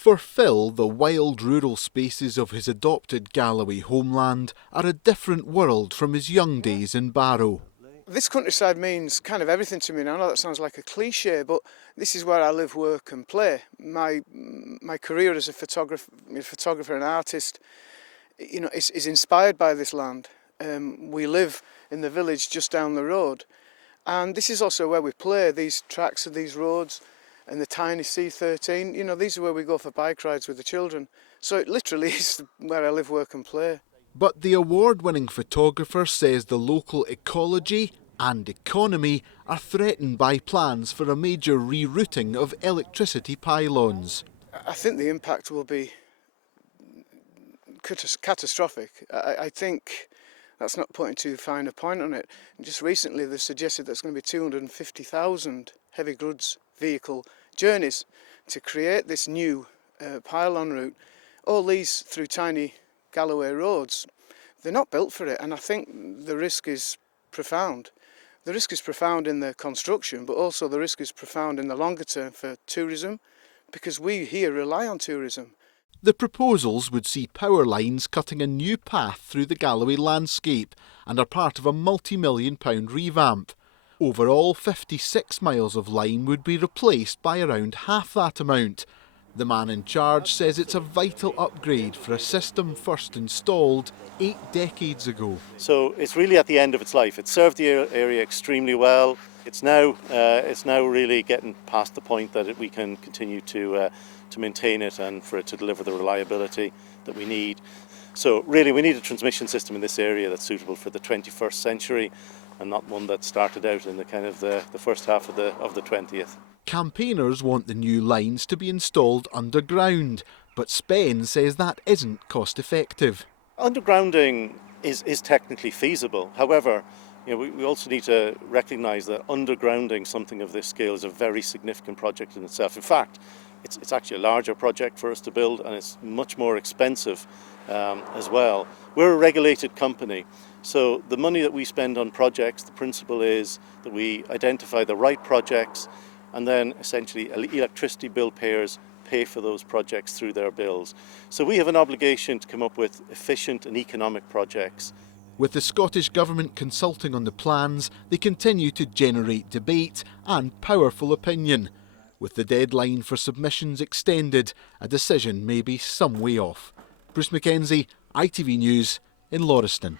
For Phil, the wild rural spaces of his adopted Galloway homeland are a different world from his young days in Barrow. This countryside means kind of everything to me now. I know that sounds like a cliche, but this is where I live, work and play. My career as a photographer and artist, is inspired by this land. We live in the village just down the road, and this is also where we play. These tracks of these roads and the tiny C13, these are where we go for bike rides with the children. So it literally is where I live, work and play. But the award-winning photographer says the local ecology and economy are threatened by plans for a major rerouting of electricity pylons. I think the impact will be catastrophic. I think that's not putting too fine a point on it. Just recently they suggested there's going to be 250,000 heavy goods vehicle journeys to create this new pylon route. All these through tiny Galloway roads. They're not built for it, and I think the risk is profound. The risk is profound in the construction, but also the risk is profound in the longer term for tourism, because we here rely on tourism. The proposals would see power lines cutting a new path through the Galloway landscape and are part of a multi-million-pound revamp. Overall, 56 miles of line would be replaced by around half that amount. The man in charge says it's a vital upgrade for a system first installed 8 decades ago. So it's really at the end of its life. It served the area extremely well. It's now really getting past the point that we can continue to maintain it and for it to deliver the reliability that we need. So really we need a transmission system in this area that's suitable for the 21st century and not one that started out in the kind of the first half of the 20th. Campaigners want the new lines to be installed underground, but Spen says that isn't cost effective. Undergrounding is technically feasible. However, we also need to recognise that undergrounding something of this scale is a very significant project in itself. In fact, it's actually a larger project for us to build, and it's much more expensive as well. We're a regulated company, so the money that we spend on projects, the principle is that we identify the right projects, and then essentially electricity bill payers pay for those projects through their bills. So we have an obligation to come up with efficient and economic projects. With the Scottish Government consulting on the plans, they continue to generate debate and powerful opinion. With the deadline for submissions extended, a decision may be some way off. Bruce Mackenzie, ITV News in Lauriston.